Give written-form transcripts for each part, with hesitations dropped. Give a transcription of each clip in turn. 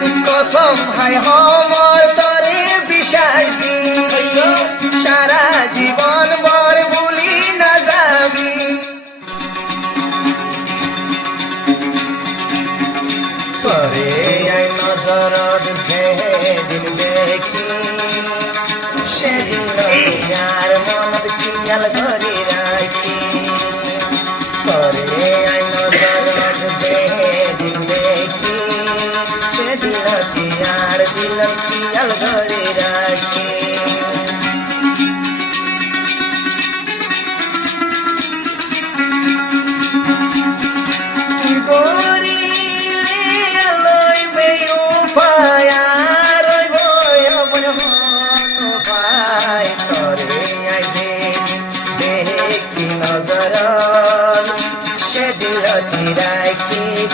কসম হাই হমর তরে বিশ্বাস দি সারা জীবন বর ভুলি না যাবি তরে আই নজরত যেদিন দেখি সেদিন আর মনত খেয়াল করে রাখি তরে আই নজরত যেদিন দেখি সেদিন আর দিল খেয়াল করে রাখি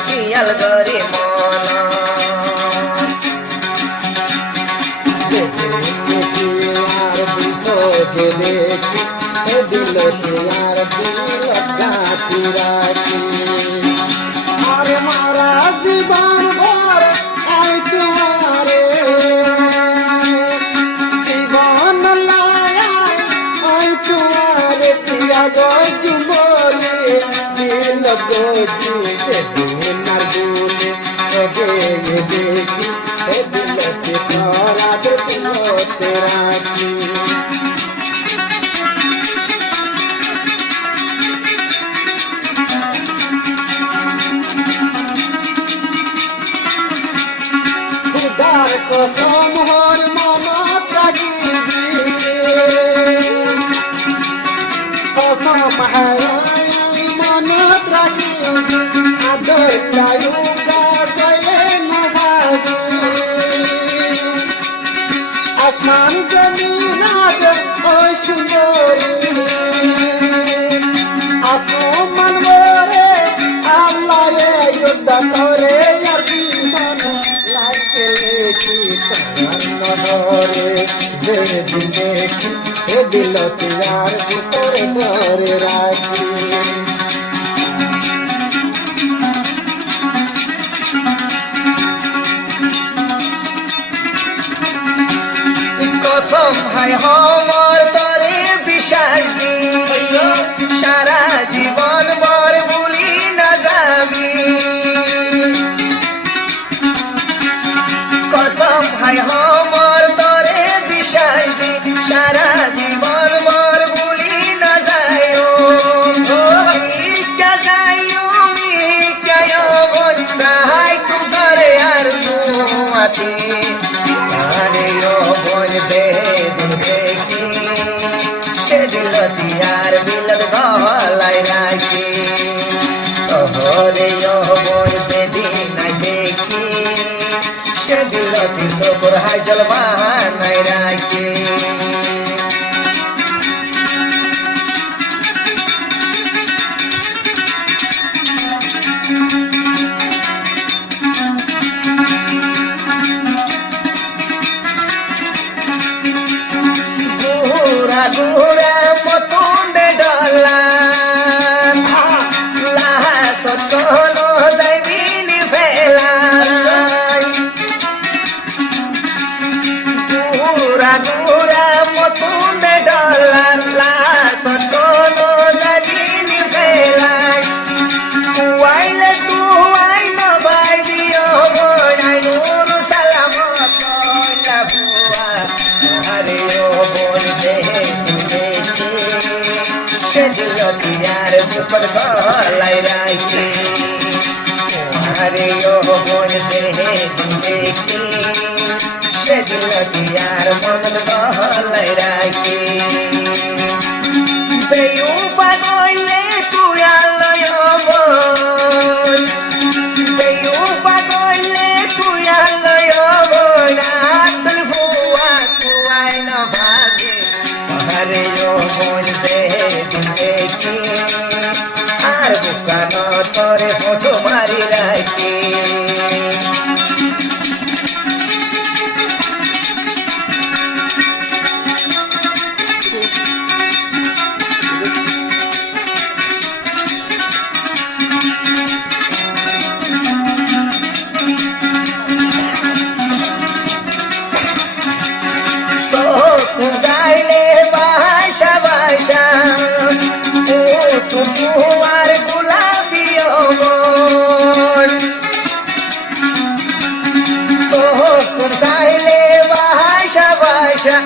খেয়াল করে মন দিল তোমার দিল কাটি রাখি আরে মারা জীবন ভর আই তোমারে জীবন লাগাই আই তোমারে প্রিয়া গজ বলে দিল গজি দিনার গুলে দেখি দিল তোরা দিলতে রাখি কসম হর মনত রাখিবি কসম হারাই মনত রাখিবি আদর লায়ুকা কইলে না ভাবি আসমান জমিন আদর ওই সুন্দরী আসমান বরে আল্লাহ যুদ্ধ করে আর বিমান লাগে ধরে যেদিন দেখি এ দিল তোমার ভিতরে ধরে রাখি কসম হাই হমর তরে বিশ্বাস দি সারা জীবন বর ভুলি না যাবি কসম হাই হমর তরে বিশ্বাস দি সারা জীবন বর ভুলি না যাইও যাই তোমারে আর আছি আরে ও বোন বেদিন দেখি সে দিল দিয়ার বিলত গলায় রাখি ওরে ও বোন বেদিন নাই দেখি সে দিল সবর হাই জলবাহানায় রাখি গুরা মতন ডলা লাহা সতন যাইবিন ফেলা গুরা মতন ডলা লাহা সতন যাইবিন ফেলা তুয়াইলে তুয়াই নবাই দিও বনাই নুর সালামত লাভুয়া আরে ও বল দে সে দিল দিয়ার দুপর গলায় রাখি আরে ও বল দে দেখি সে দিল দিয়ার মন গলায় রাখি বেউফা কইলে তুই আলয় বল বেউফা কইলে তুই আলয় বল আতল ভুয়া তুই না ভাগে আরে ও বল দে দেখি আর বুকান তরে ফটো মারি রাখি আশা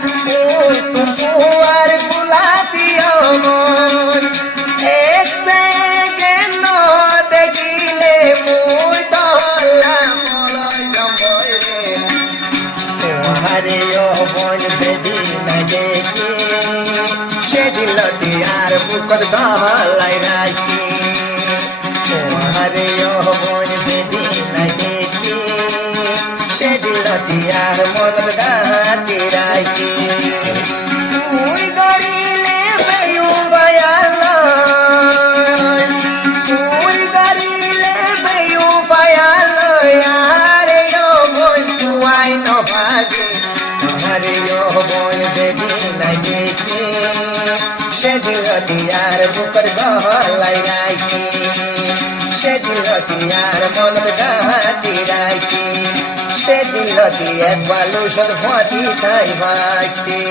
টুকু আর গোলাপি মন এক সেকেন্ড দেখিলে মুই দলাম তোমারে বন দেবী না দেখি সেদিল আর বুকর দলাই রাখি তোমারে বন দেবী না দেখি সেদিল আর মন গাতি রাখি তুই গরিলে বেয়ু বয়াল তুই গরিলে বেয়ু বয়াল আরে বন তুই নভাগে আরে বন দেবী না দেখি সেদিল আর বুকর দলাই রাখি সেদিল আর মন গাতি রাখি সেদিল এক বালুসর ভাটি তাই ভাটি